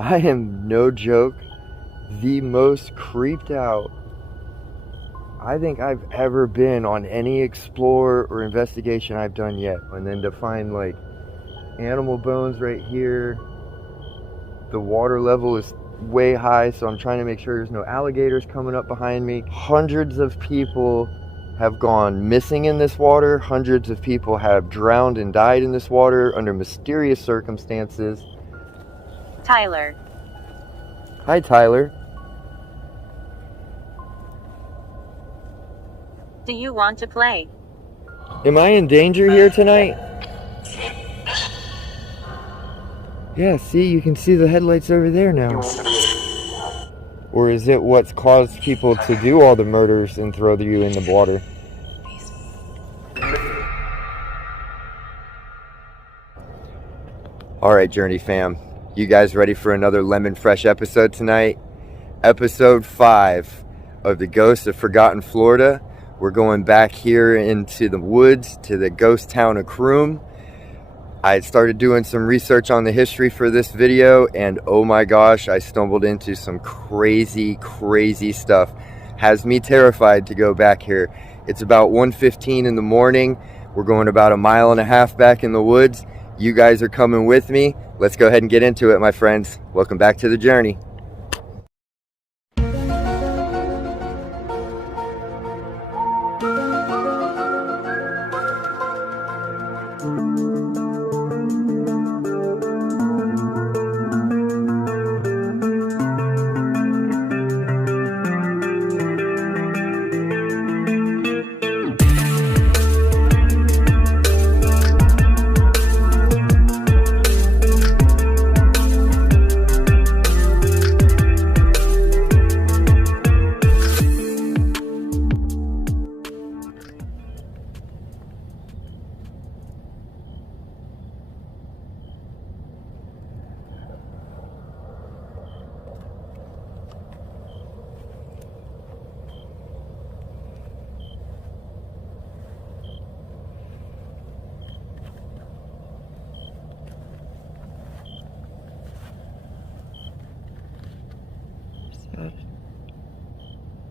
I am, no joke, the most creeped out I think I've ever been on any explore or investigation I've done yet. And then to find like animal bones right here. The water level is way high, so I'm trying to make sure there's no alligators coming up behind me. Hundreds of people have gone missing in this water. Hundreds of people have drowned and died in this water under mysterious circumstances. Tyler. Hi, Tyler. Do you want to play? Am I in danger here tonight? Yeah, see, you can see the headlights over there now. Or is it what's caused people to do all the murders and throw you in the water? Alright, Journey fam. You guys ready for another lemon fresh episode tonight? Episode 5 of the Ghosts of Forgotten Florida. We're going back here into the woods to the ghost town of Croom. I started doing some research on the history for this video, and oh my gosh, I stumbled into some crazy stuff. Has me terrified to go back here. It's about 1:15 in the morning. We're going about 1.5 miles back in the woods. You guys are coming with me. Let's go ahead and get into it, my friends. Welcome back to the journey.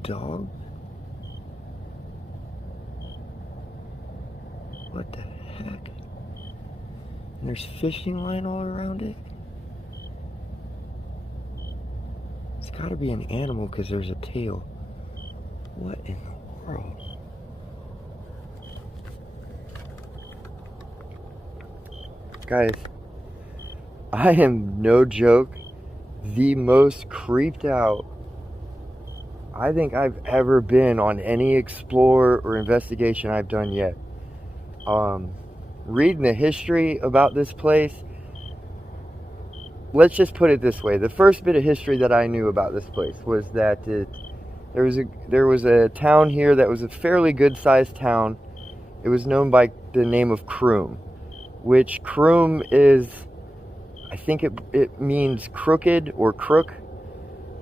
Dog? What the heck? And there's fishing line all around it? It's gotta be an animal because there's a tail. What in the world? Guys, I am, no joke, the most creeped out I think I've ever been on any explore or investigation I've done yet. Reading the history about this place, let's just put it this way. The first bit of history that I knew about this place was that there was a town here that was a fairly good sized town. It was known by the name of Croom, which Croom is, I think it means crooked or crook,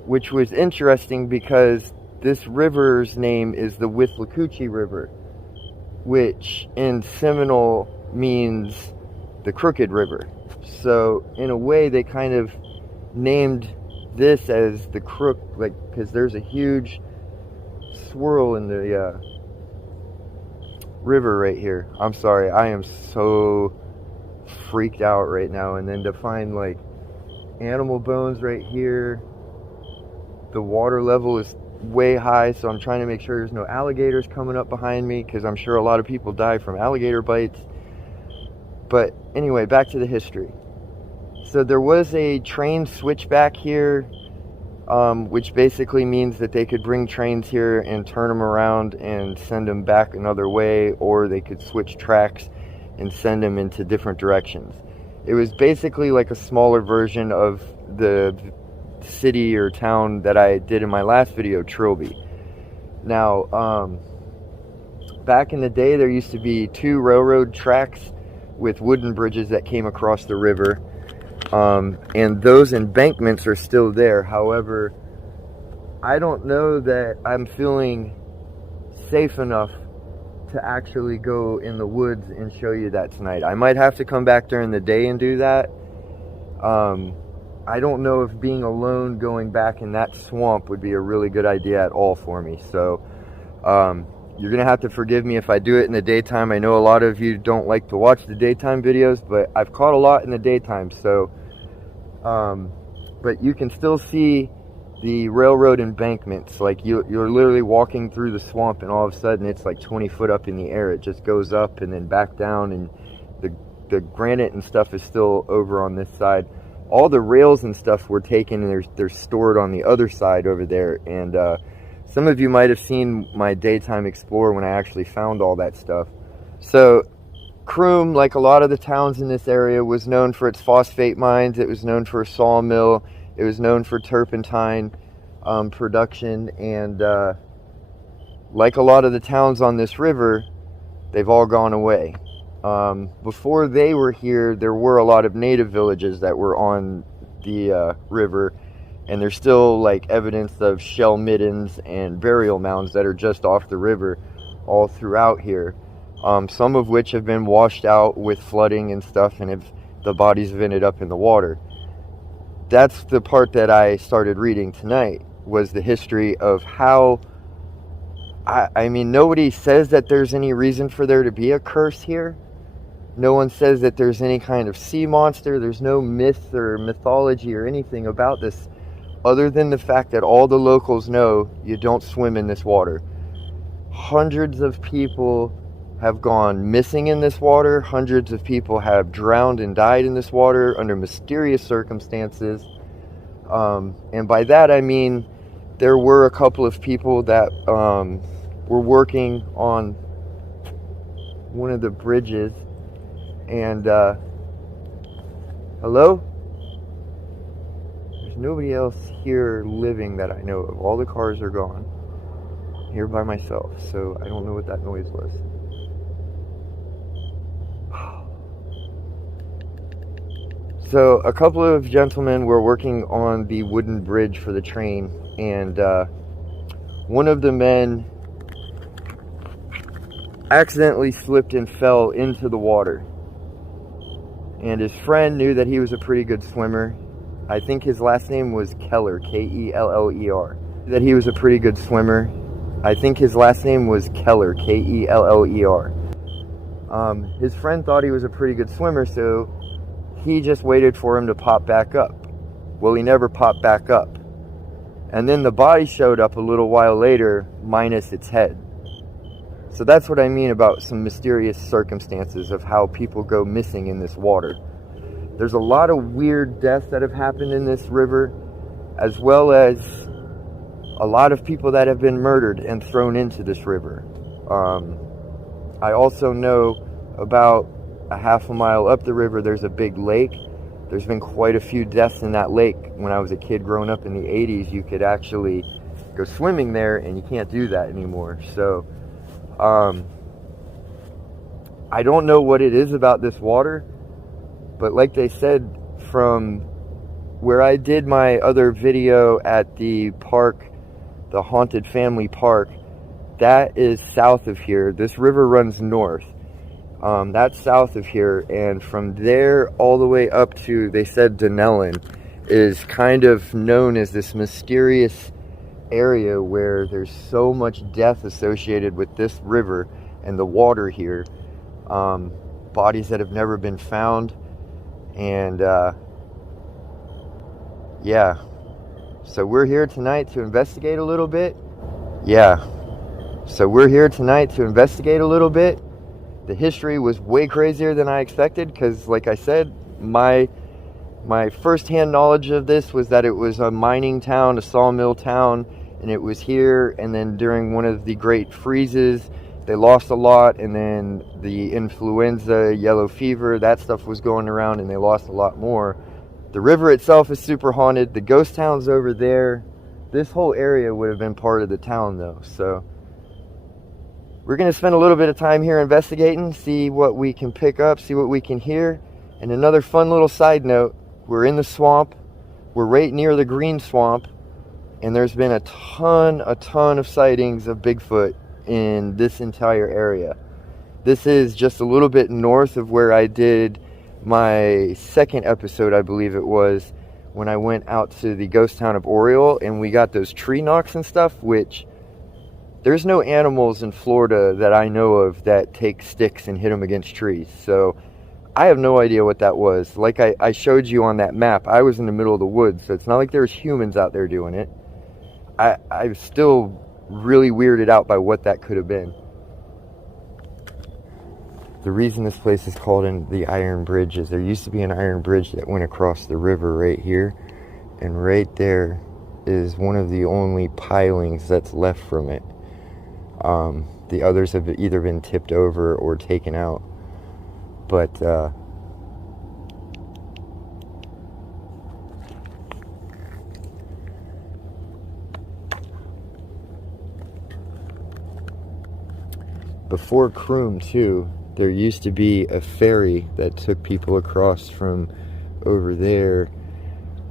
which was interesting because this river's name is the Withlacoochee River, which in Seminole means the Crooked River. So in a way, they kind of named this as the crook, like, because there's a huge swirl in the river right here. I'm sorry, I am so freaked out right now. And then to find like animal bones right here. The water level is way high, so I'm trying to make sure there's no alligators coming up behind me, because I'm sure a lot of people die from alligator bites. But anyway, back to the history. So there was a train switchback here, which basically means that they could bring trains here and turn them around and send them back another way, or they could switch tracks and send them into different directions. It was basically like a smaller version of the city or town that I did in my last video, Trilby. Now, back in the day, there used to be 2 railroad tracks with wooden bridges that came across the river, and those embankments are still there. However, I don't know that I'm feeling safe enough to actually go in the woods and show you that tonight. I might have to come back during the day and do that. I don't know if being alone going back in that swamp would be a really good idea at all for me. So you're gonna have to forgive me if I do it in the daytime. I know a lot of you don't like to watch the daytime videos, but I've caught a lot in the daytime. So but you can still see the railroad embankments. Like you're literally walking through the swamp, and all of a sudden it's like 20 foot up in the air. It just goes up and then back down, and the granite and stuff is still over on this side. All the rails and stuff were taken, and they're stored on the other side over there. And some of you might have seen my daytime explorer when I actually found all that stuff. So Croom, like a lot of the towns in this area, was known for its phosphate mines. It was known for a sawmill. It was known for turpentine production. And like a lot of the towns on this river, they've all gone away. Before they were here, there were a lot of native villages that were on the river, and there's still like evidence of shell middens and burial mounds that are just off the river all throughout here, some of which have been washed out with flooding and stuff, and the bodies have ended up in the water. That's the part that I started reading tonight, was the history of how I mean, nobody says that there's any reason for there to be a curse here. No one says that there's any kind of sea monster. There's no myth or mythology or anything about this, other than the fact that all the locals know you don't swim in this water. Hundreds of people have gone missing in this water. Hundreds of people have drowned and died in this water under mysterious circumstances. And by that I mean there were a couple of people that were working on one of the bridges. And hello? There's nobody else here living that I know of. All the cars are gone. I'm here by myself, so I don't know what that noise was. So a couple of gentlemen were working on the wooden bridge for the train, and one of the men accidentally slipped and fell into the water. And his friend knew that he was a pretty good swimmer. I think his last name was Keller, K-E-L-L-E-R. That he was a pretty good swimmer. I think his last name was Keller, K-E-L-L-E-R. His friend thought he was a pretty good swimmer, so he just waited for him to pop back up. Well, he never popped back up. And then the body showed up a little while later, minus its head. So that's what I mean about some mysterious circumstances of how people go missing in this water. There's a lot of weird deaths that have happened in this river, as well as a lot of people that have been murdered and thrown into this river. I also know about a half a mile up the river, there's a big lake. There's been quite a few deaths in that lake. When I was a kid growing up in the 80s, you could actually go swimming there, and you can't do that anymore. So I don't know what it is about this water, but like they said, from where I did my other video at the park, the Haunted Family Park, that is south of here. This river runs north. That's south of here, and from there all the way up to, they said, Dunellen is kind of known as this mysterious area where there's so much death associated with this river and the water here, bodies that have never been found. And yeah, so we're here tonight to investigate a little bit. The history was way crazier than I expected, because like I said, my first-hand knowledge of this was that it was a mining town, a sawmill town, and it was here. And then during one of the great freezes, they lost a lot, and then the influenza, yellow fever, that stuff was going around, and they lost a lot more. The river itself is super haunted. The ghost town's over there. This whole area would have been part of the town, though. So we're going to spend a little bit of time here investigating, see what we can pick up, see what we can hear. And another fun little side note, we're in the swamp. We're right near the green swamp, and there's been a ton of sightings of Bigfoot in this entire area. This is just a little bit north of where I did my second episode, I believe it was, when I went out to the ghost town of Oriole and we got those tree knocks and stuff, which there's no animals in Florida that I know of that take sticks and hit them against trees. So I have no idea what that was. Like I showed you on that map, I was in the middle of the woods, so it's not like there's humans out there doing it. I'm still really weirded out by what that could have been. The reason this place is called the Iron Bridge is there used to be an iron bridge that went across the river right here, and right there is one of the only pilings that's left from it. The others have either been tipped over or taken out, but before Croom too, there used to be a ferry that took people across from over there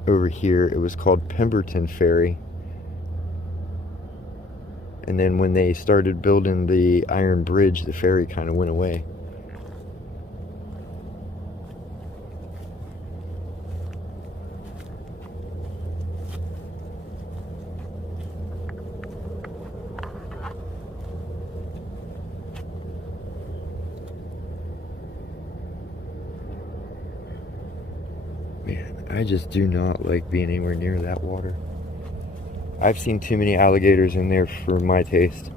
over here. It was called Pemberton Ferry. And then when they started building the iron bridge, the ferry kind of went away. Man, I just do not like being anywhere near that water. I've seen too many alligators in there for my taste.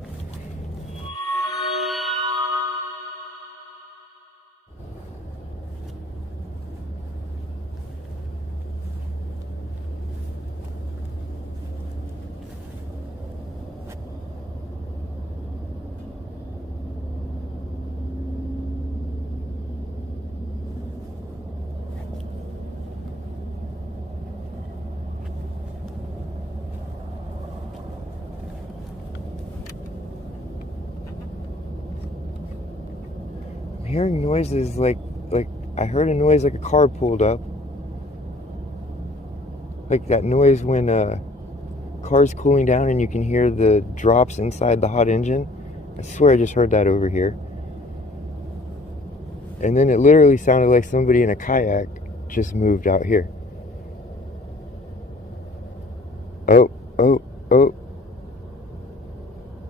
Hearing noises like I heard a noise like a car pulled up, like that noise when a car's cooling down and you can hear the drops inside the hot engine. I swear I just heard that over here. And then it literally sounded like somebody in a kayak just moved out here. Oh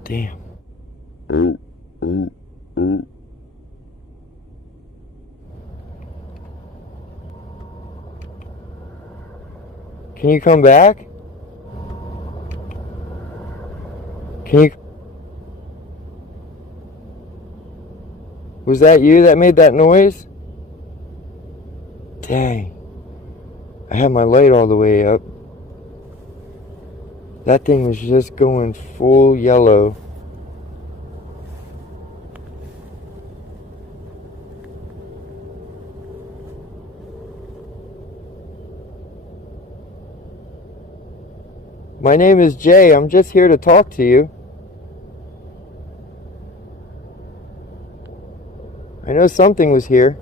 damn. Can you come back? Can you... Was that you that made that noise? Dang. I had my light all the way up. That thing was just going full yellow. My name is Jay. I'm just here to talk to you. I know something was here.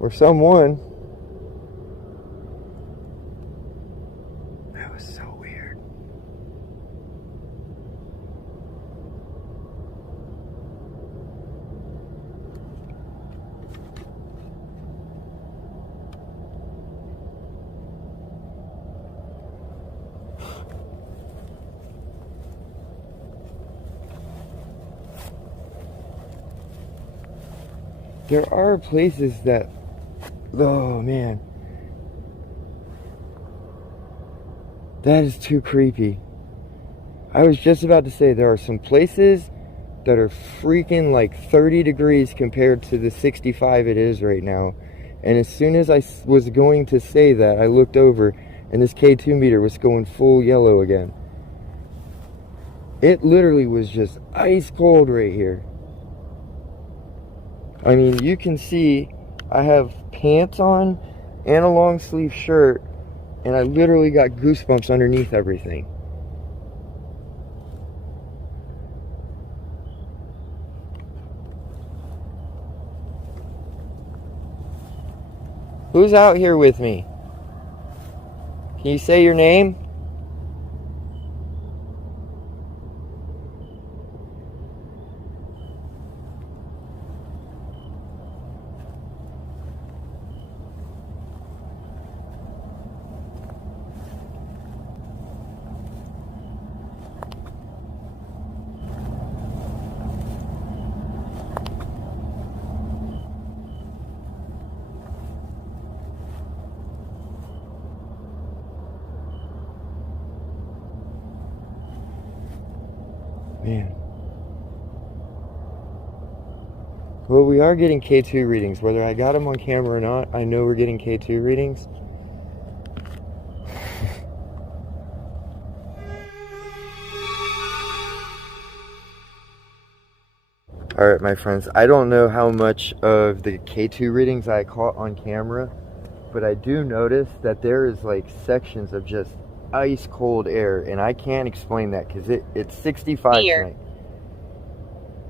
Or someone. That was so weird. There are places that, oh man, that is too creepy. I was just about to say there are some places that are freaking like 30 degrees compared to the 65 it is right now. And as soon as I was going to say that, I looked over and this K2 meter was going full yellow again. It literally was just ice cold right here. I mean, you can see I have pants on and a long sleeve shirt, and I literally got goosebumps underneath everything. Who's out here with me? Can you say your name? Man. Well, we are getting K2 readings. Whether I got them on camera or not, I know we're getting K2 readings. Alright, my friends, I don't know how much of the K2 readings I caught on camera, but I do notice that there is like sections of just ice cold air, and I can't explain that because it's 65 Beer. tonight.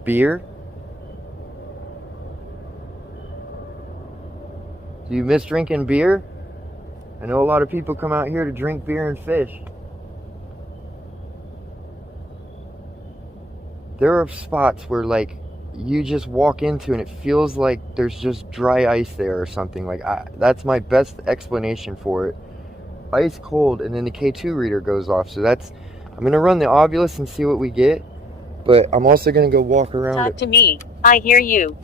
Beer? Do you miss drinking beer? I know a lot of people come out here to drink beer and fish. There are spots where like you just walk into and it feels like there's just dry ice there or something. Like that's my best explanation for it. Ice cold, and then the K2 reader goes off. So I'm gonna run the Ovilus and see what we get, but I'm also gonna go walk around. Talk to me. I hear you.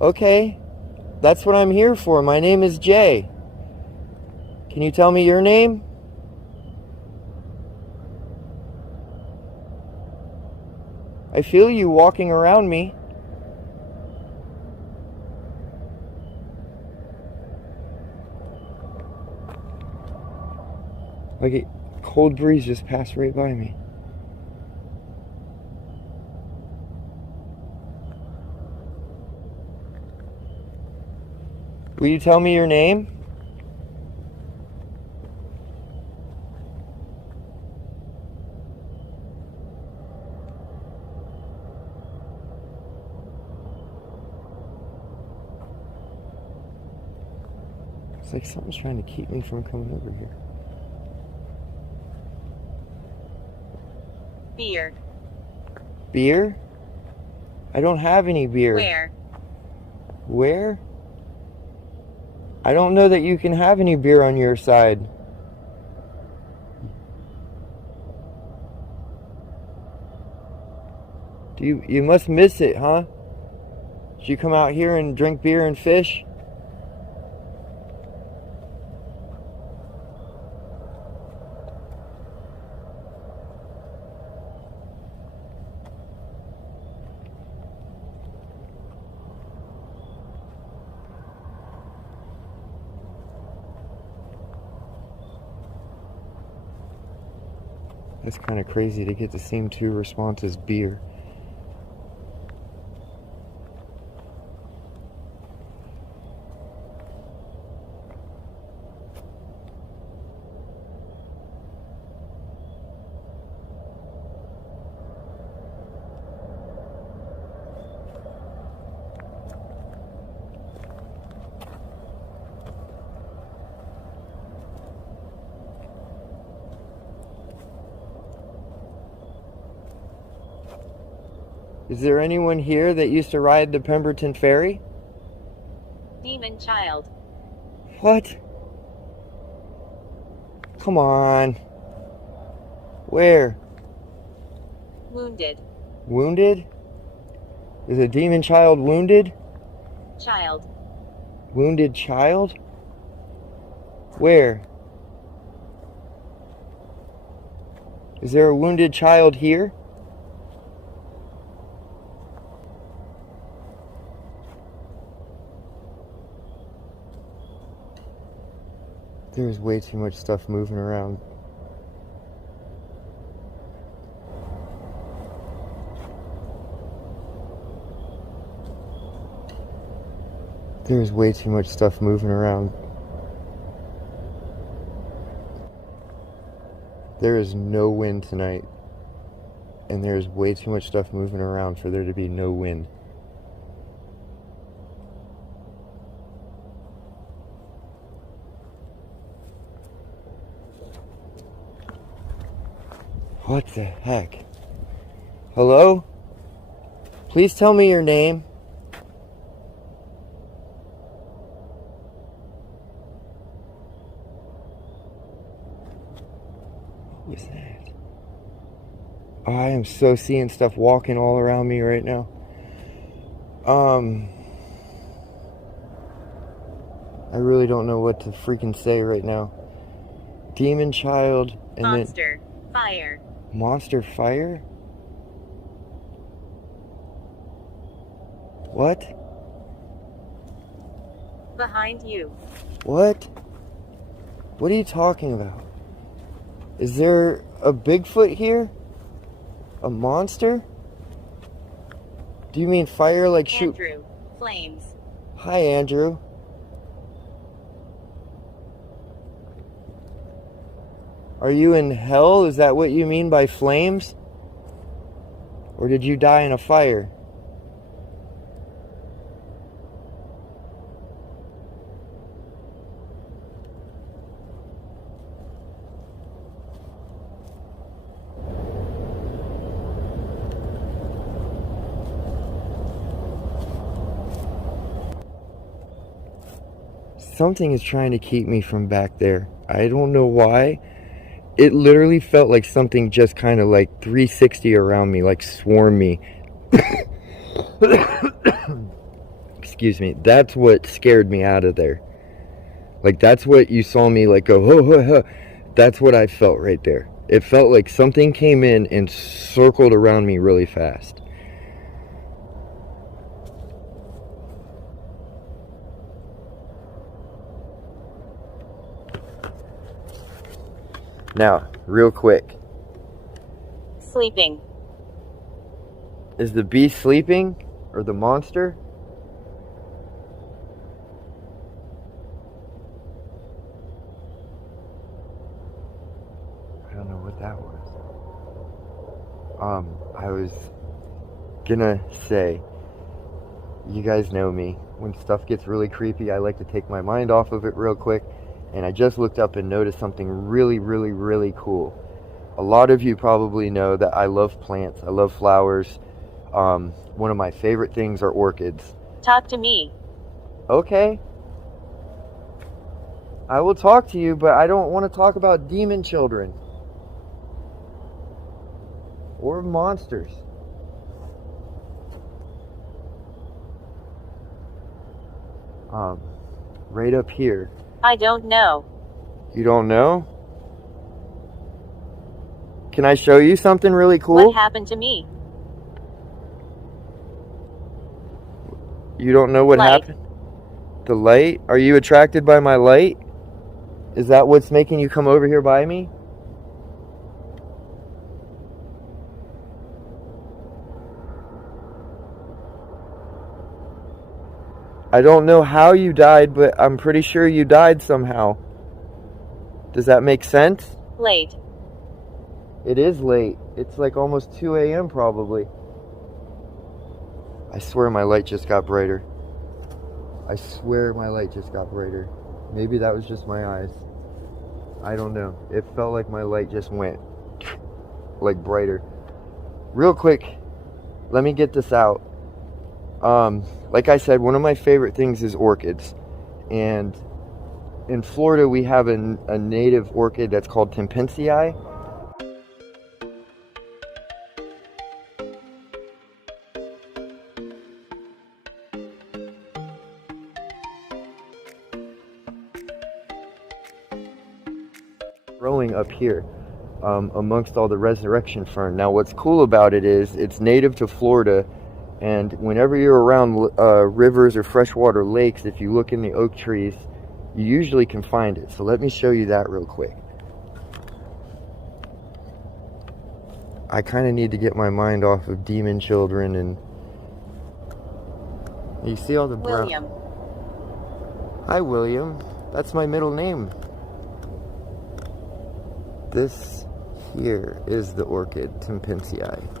Okay, that's what I'm here for. My name is Jay. Can you tell me your name? I feel you walking around me. Like a cold breeze just passed right by me. Will you tell me your name? It's like something's trying to keep me from coming over here. Beer. Beer? I don't have any beer. Where? Where? I don't know that you can have any beer on your side. You must miss it, huh? Did you come out here and drink beer and fish? That's kind of crazy to get the same two responses, beer. Is there anyone here that used to ride the Pemberton Ferry? Demon child. What? Come on. Where? Wounded. Wounded? Is a demon child wounded? Child. Wounded child? Where? Is there a wounded child here? There's way too much stuff moving around. There's way too much stuff moving around. There is no wind tonight. And there's way too much stuff moving around for there to be no wind. What the heck? Hello? Please tell me your name. What was that? Oh, I am so seeing stuff walking all around me right now. I really don't know what to freaking say right now. Demon child and Monster. Fire. Monster fire? What? Behind you. What? What are you talking about? Is there a Bigfoot here? A monster? Do you mean fire like shoot? Andrew. Flames. Hi, Andrew. Are you in hell? Is that what you mean by flames? Or did you die in a fire? Something is trying to keep me from back there. I don't know why. It literally felt like something just kind of like 360 around me, like swarmed me. Excuse me. That's what scared me out of there. Like, that's what you saw me like go, ho, ho, ho. That's what I felt right there. It felt like something came in and circled around me really fast. Now, real quick. Sleeping. Is the beast sleeping? Or the monster? I don't know what that was. I was gonna say, you guys know me. When stuff gets really creepy, I like to take my mind off of it real quick. And I just looked up and noticed something really, really, really cool. A lot of you probably know that I love plants. I love flowers. One of my favorite things are orchids. Talk to me. Okay. I will talk to you, but I don't want to talk about demon children. Or monsters. Right up here. I don't know. You don't know? Can I show you something really cool? What happened to me? You don't know what Light. happened? The light? Are you attracted by my light? Is that what's making you come over here by me? I don't know how you died, but I'm pretty sure you died somehow. Does that make sense? Late. It is late. It's like almost 2 a.m. probably. I swear my light just got brighter. I swear my light just got brighter. Maybe that was just my eyes. I don't know. It felt like my light just went like brighter. Real quick, let me get this out. Like I said, one of my favorite things is orchids. And in Florida, we have a native orchid that's called Tempentii. Growing up here amongst all the resurrection fern. Now, what's cool about it is it's native to Florida. And whenever you're around rivers or freshwater lakes, if you look in the oak trees, you usually can find it. So let me show you that real quick. I kind of need to get my mind off of demon children. And you see all the brown... William. Hi, William. That's my middle name. This here is the orchid, Tempentii.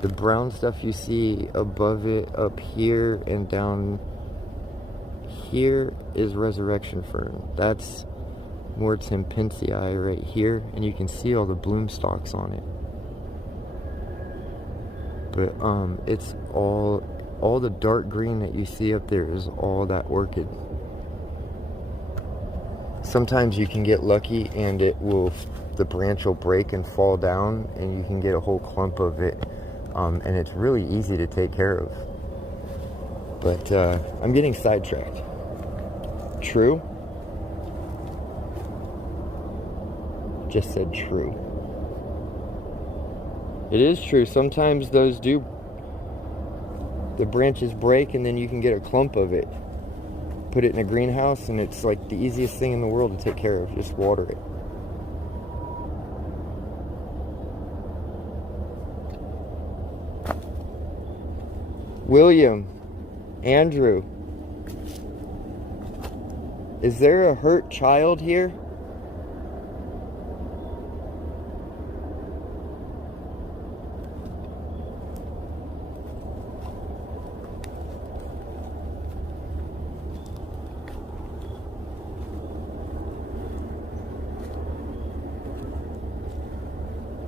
The brown stuff you see above it, up here and down here, is resurrection fern. That's more Tempentii right here, and you can see all the bloom stalks on it. But it's all the dark green that you see up there is all that orchid. Sometimes you can get lucky and the branch will break and fall down, and you can get a whole clump of it. And it's really easy to take care of. But I'm getting sidetracked. True? Just said true. It is true. Sometimes those do, the branches break and then you can get a clump of it. Put it in a greenhouse and it's like the easiest thing in the world to take care of. Just water it. William, Andrew, is there a hurt child here?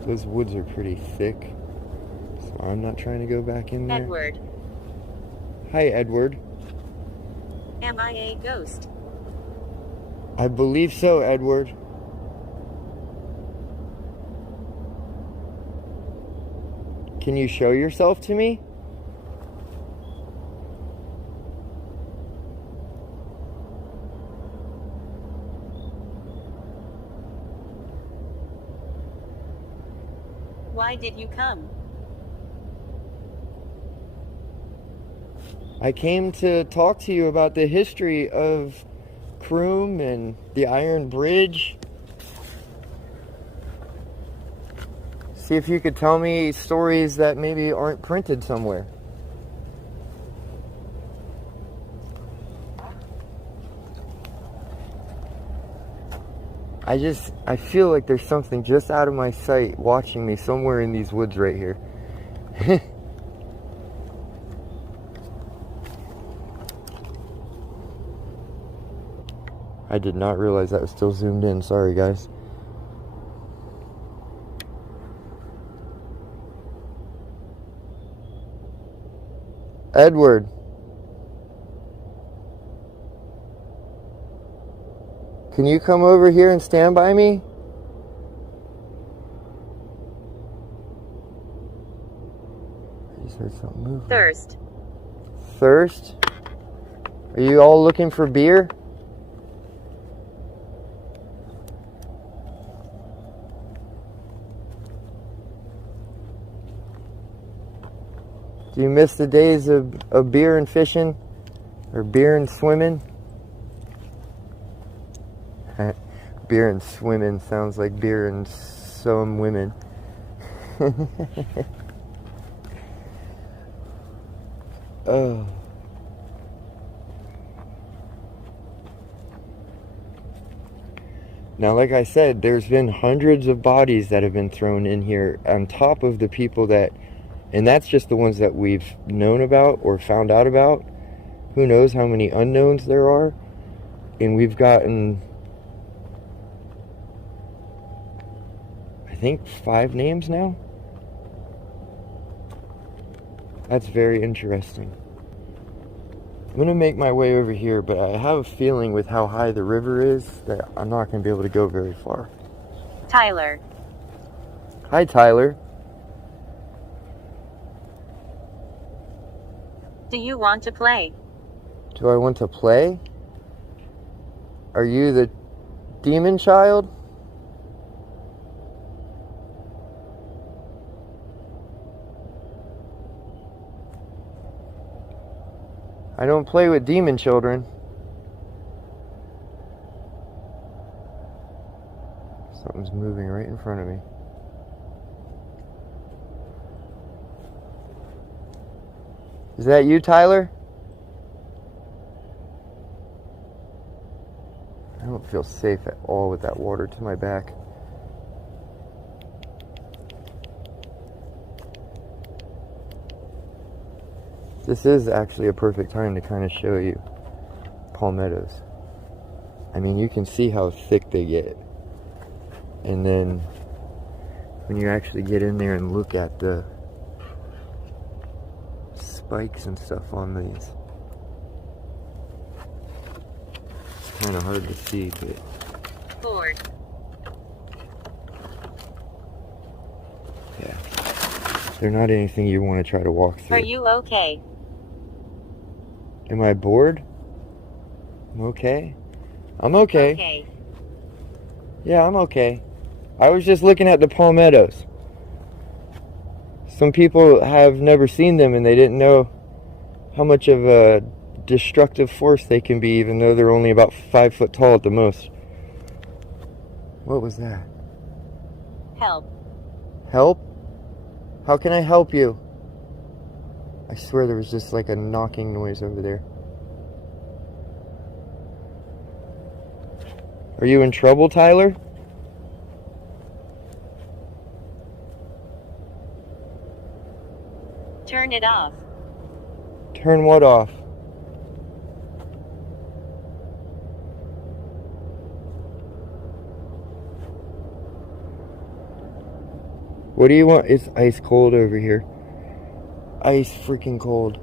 Those woods are pretty thick, so I'm not trying to go back in there. Edward. Hi, Edward. Am I a ghost? I believe so, Edward. Can you show yourself to me? Why did you come? I came to talk to you about the history of Croom and the Iron Bridge. See if you could tell me stories that maybe aren't printed somewhere. I feel like there's something just out of my sight watching me somewhere in these woods right here. I did not realize that was still zoomed in. Sorry, guys. Edward. Can you come over here and stand by me? I just heard something move. Thirst. Thirst? Are you all looking for beer? Do you miss the days of beer and fishing? Or beer and swimming? Beer and swimming sounds like beer and some women. Oh. Now, like I said, there's been hundreds of bodies that have been thrown in here on top of the people that, and that's just the ones that we've known about or found out about. Who knows how many unknowns there are? And we've gotten, I think, 5 names now. That's very interesting. I'm going to make my way over here, but I have a feeling with how high the river is that I'm not going to be able to go very far. Tyler. Hi, Tyler. Do you want to play? Do I want to play? Are you the demon child? I don't play with demon children. Something's moving right in front of me. Is that you, Tyler? I don't feel safe at all with that water to my back. This is actually a perfect time to kind of show you palmettos. I mean, you can see how thick they get. And then when you actually get in there and look at the spikes and stuff on these, it's kind of hard to see, but Bored. yeah, they're not anything you want to try to walk through. Are you okay? Am I bored? I'm okay. I'm okay. Okay. Yeah, I'm okay. I was just looking at the palmettos. Some people have never seen them and they didn't know how much of a destructive force they can be, even though they're only about 5 foot tall at the most. What was that? Help. Help? How can I help you? I swear there was just like a knocking noise over there. Are you in trouble, Tyler? Turn it off. Turn what off? What do you want? It's ice cold over here. Ice freaking cold.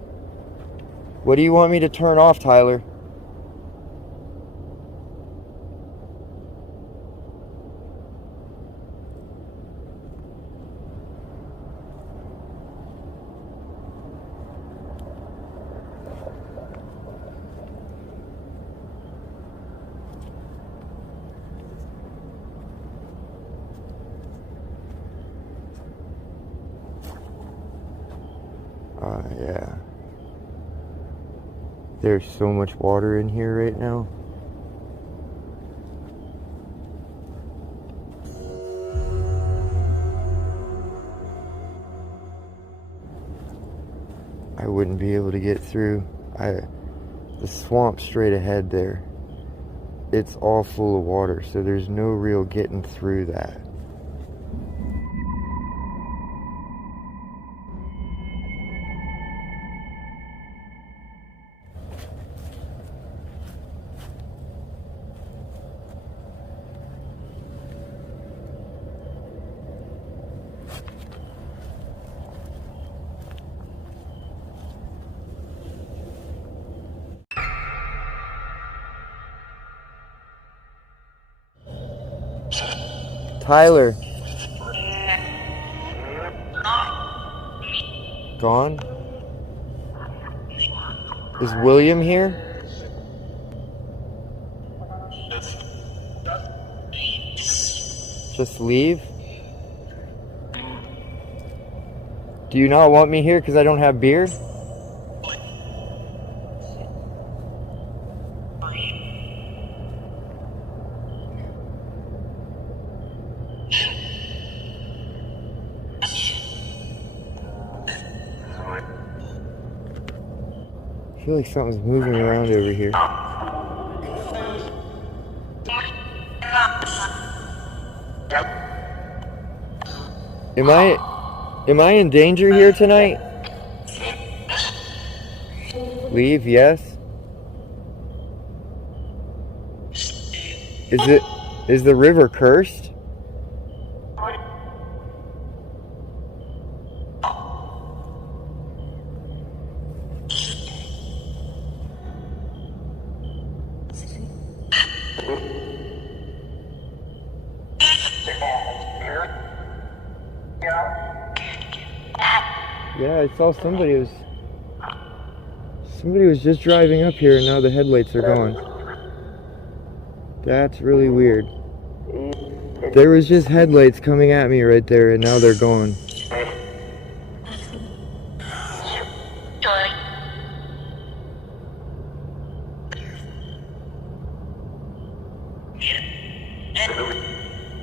What do you want me to turn off, Tyler? Yeah. There's so much water in here right now. I wouldn't be able to get through. The swamp straight ahead there, it's all full of water, so there's no real getting through that. Tyler. Gone? Is William here? Just leave? Do you not want me here because I don't have beer? I feel like something's moving around over here. Am I in danger here tonight? Leave, yes. Is the river cursed? Yeah, I saw somebody was just driving up here and now the headlights are gone. That's really weird. There was just headlights coming at me right there and now they're gone.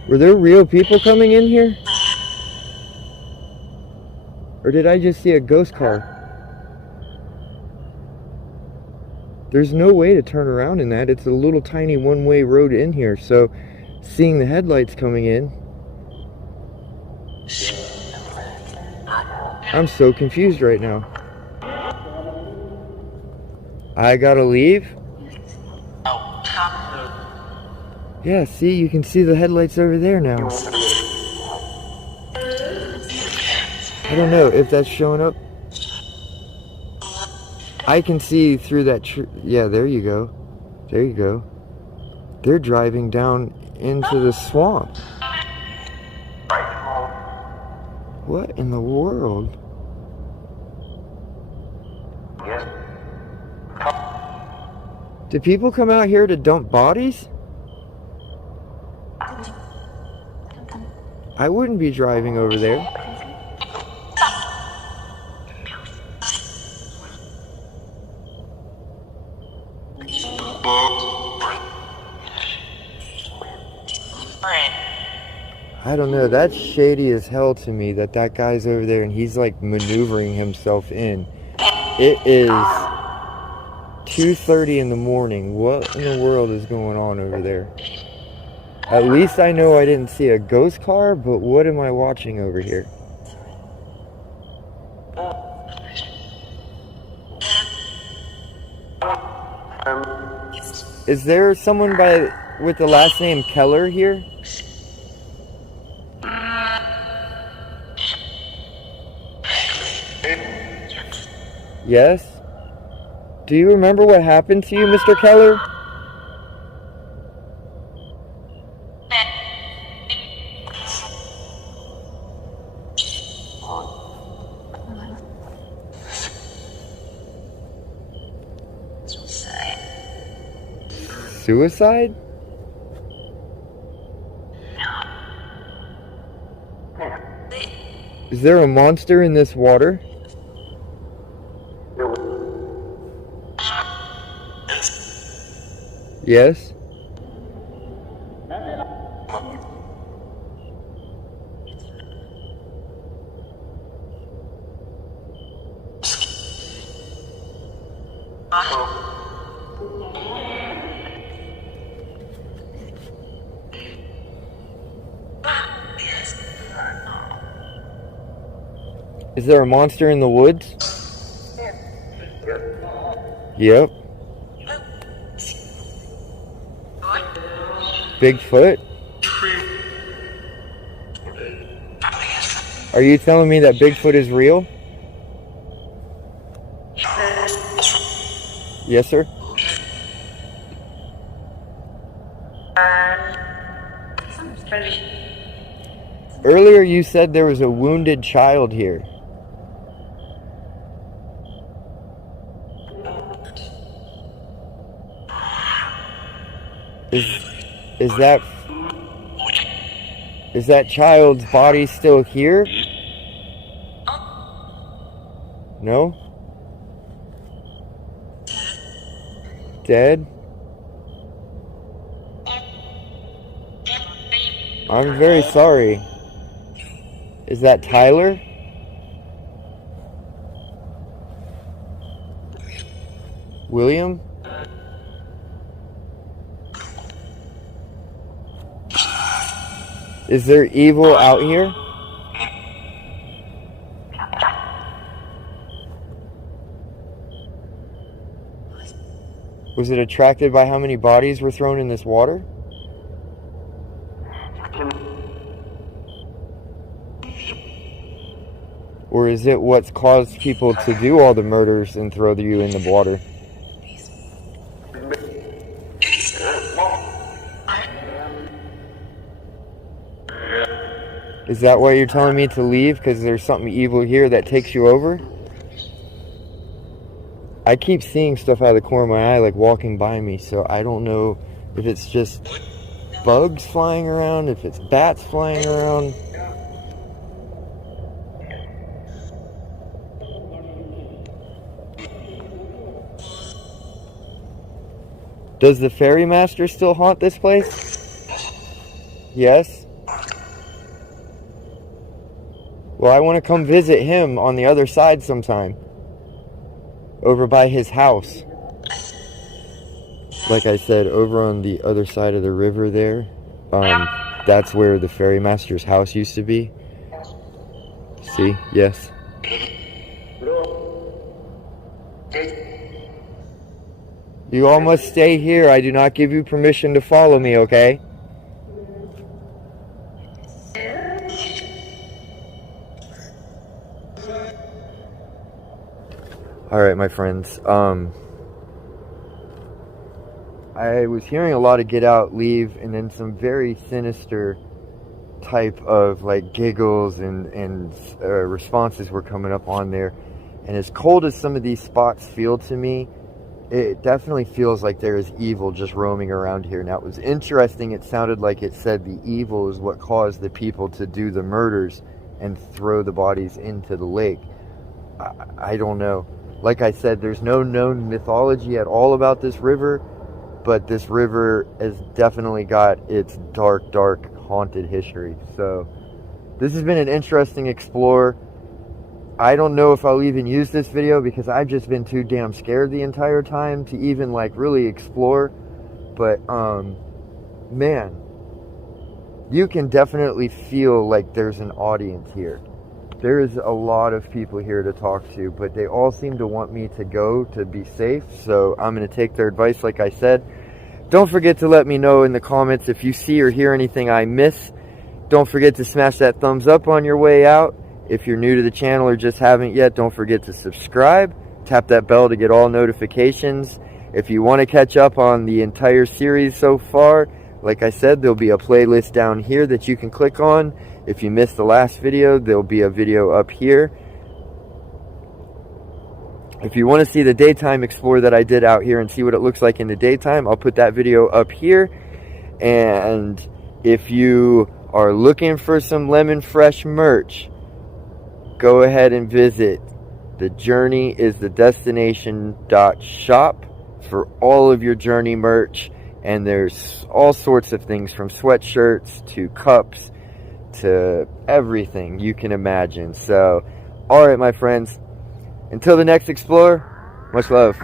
Were there real people coming in here? Or did I just see a ghost car? There's no way to turn around in that. It's a little tiny one-way road in here. So seeing the headlights coming in, I'm so confused right now. I gotta leave? Yeah, see, you can see the headlights over there now. I don't know if that's showing up. I can see through that tree. Yeah, there you go. There you go. They're driving down into the swamp. What in the world? Do people come out here to dump bodies? I wouldn't be driving over there. I don't know, that's shady as hell to me that guy's over there and he's like maneuvering himself in. It is 2:30 in the morning. What in the world is going on over there? At least I know I didn't see a ghost car, but what am I watching over here? Is there someone with the last name Keller here? Yes? Do you remember what happened to you, Mr. Keller? Suicide? Is there a monster in this water? Yes? Is there a monster in the woods? Yep. Bigfoot? Are you telling me that Bigfoot is real? Yes, sir. Earlier you said there was a wounded child here. Is that child's body still here? No? Dead? I'm very sorry. Is that Tyler? William? Is there evil out here? Was it attracted by how many bodies were thrown in this water? Or is it what's caused people to do all the murders and throw you in the water? Is that why you're telling me to leave? Because there's something evil here that takes you over? I keep seeing stuff out of the corner of my eye, like walking by me, so I don't know if it's just bugs flying around, if it's bats flying around. Does the Fairy Master still haunt this place? Yes? Well, I want to come visit him on the other side sometime. Over by his house. Like I said, over on the other side of the river there. That's where the Fairy Master's house used to be. See? Yes. You all must stay here. I do not give you permission to follow me, okay? Alright, my friends, I was hearing a lot of get out, leave, and then some very sinister type of like giggles and responses were coming up on there. And as cold as some of these spots feel to me, it definitely feels like there is evil just roaming around here. Now, it was interesting, it sounded like it said the evil is what caused the people to do the murders and throw the bodies into the lake. I don't know. Like I said, there's no known mythology at all about this river. but this river has definitely got its dark, dark, haunted history. So this has been an interesting explore. I don't know if I'll even use this video because I've just been too damn scared the entire time to even like really explore. But man, you can definitely feel like there's an audience here. There's a lot of people here to talk to, but they all seem to want me to go to be safe. So I'm going to take their advice, like I said. Don't forget to let me know in the comments if you see or hear anything I miss. Don't forget to smash that thumbs up on your way out. If you're new to the channel or just haven't yet, don't forget to subscribe. Tap that bell to get all notifications. If you want to catch up on the entire series so far, like I said, there'll be a playlist down here that you can click on. If you missed the last video, there'll be a video up here. If you want to see the daytime explore that I did out here and see what it looks like in the daytime, I'll put that video up here. And if you are looking for some lemon fresh merch, go ahead and visit the Journey is the Destination.shop for all of your Journey merch. And there's all sorts of things from sweatshirts to cups to everything you can imagine. So, alright my friends, until the next explore, much love.